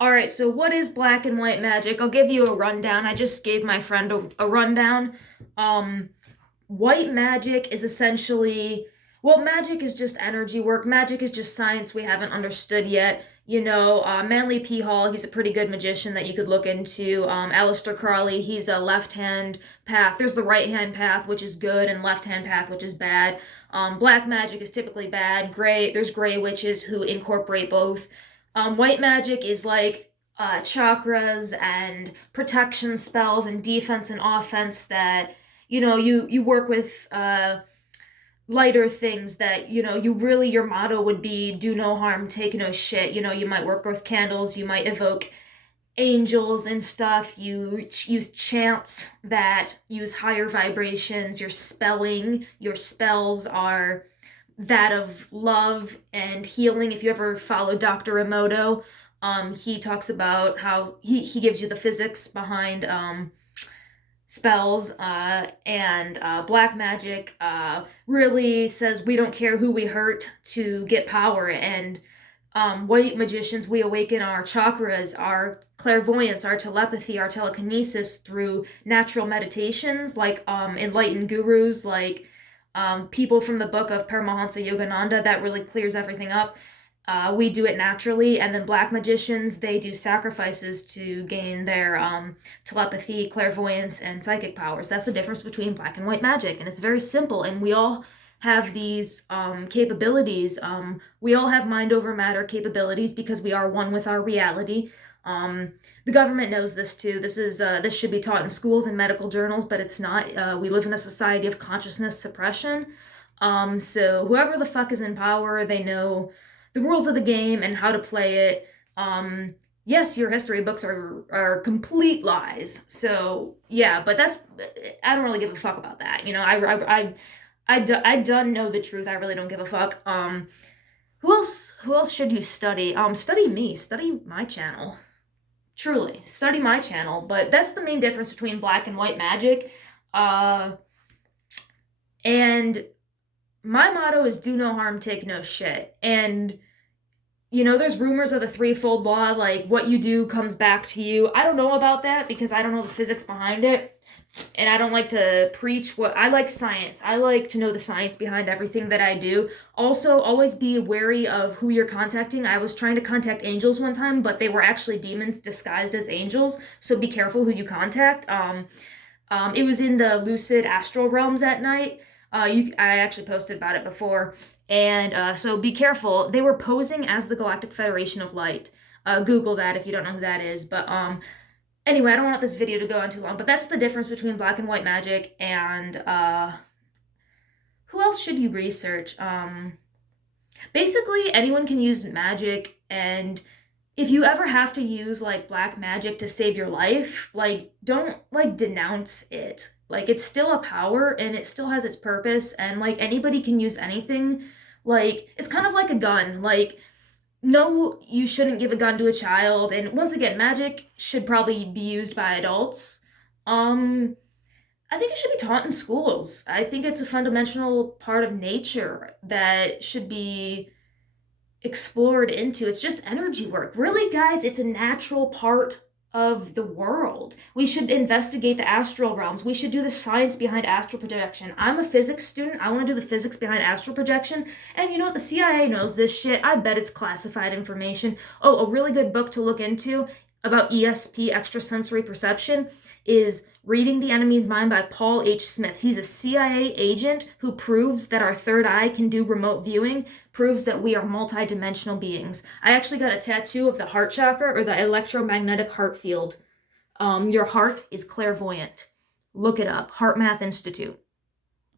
All right, so what is black and white magic? I'll give you a rundown. I just gave my friend a rundown. Um, White magic is essentially, well, magic is just energy work. Magic is just science we haven't understood yet. Manly P. Hall, he's a pretty good magician that you could look into. Aleister Crowley, he's a left hand path. There's the right hand path, which is good, and left hand path, which is bad. Black magic is typically bad. There's gray witches who incorporate both. White magic is like chakras and protection spells and defense and offense that you work with lighter things that your motto would be do no harm, take no shit. You might work with candles, you might evoke angels and stuff, you use chants that use higher vibrations, your spells are that of love and healing. If you ever follow Dr. Emoto, he talks about how he gives you the physics behind spells, and black magic really says we don't care who we hurt to get power. And white magicians, we awaken our chakras, our clairvoyance, our telepathy, our telekinesis through natural meditations, like enlightened gurus, like people from the book of Paramahansa Yogananda, that really clears everything up. We do it naturally, and then black magicians, they do sacrifices to gain their telepathy, clairvoyance, and psychic powers. That's the difference between black and white magic, and it's very simple, and we all have these capabilities. We all have mind over matter capabilities because we are one with our reality. The government knows this too. This should be taught in schools and medical journals, but it's not. We live in a society of consciousness suppression. So whoever the fuck is in power, they know the rules of the game and how to play it. Yes, your history books are complete lies. So yeah, but I don't really give a fuck about that. I done know the truth. I really don't give a fuck. Who else should you study? Study me. Study my channel. Truly, study my channel. But that's the main difference between black and white magic. And my motto is do no harm, take no shit. And there's rumors of the threefold law, like what you do comes back to you. I don't know about that because I don't know the physics behind it. And I don't like to preach I like science. I like to know the science behind everything that I do. Also, always be wary of who you're contacting. I was trying to contact angels one time, but they were actually demons disguised as angels. So be careful who you contact. It was in the lucid astral realms at night. I actually posted about it before. And so be careful. They were posing as the Galactic Federation of Light. Google that if you don't know who that is. But anyway, I don't want this video to go on too long, but that's the difference between black and white magic. And who else should you research? Basically, anyone can use magic, and if you ever have to use like black magic to save your life, like don't like denounce it. Like it's still a power and it still has its purpose, and like anybody can use anything. Like it's kind of like a gun. Like no, you shouldn't give a gun to a child. And once again, magic should probably be used by adults. I think it should be taught in schools. I think it's a fundamental part of nature that should be explored into. It's just energy work. Really, guys, it's a natural part of the world. We should investigate the astral realms. We should do the science behind astral projection. I'm a physics student. I want to do the physics behind astral projection. And you know what? The CIA knows this shit. I bet it's classified information. Oh, a really good book to look into about ESP, extrasensory perception, is Reading the Enemy's Mind by Paul H. Smith. He's a CIA agent who proves that our third eye can do remote viewing, proves that we are multidimensional beings. I actually got a tattoo of the heart chakra, or the electromagnetic heart field. Your heart is clairvoyant. Look it up. Heart Math Institute.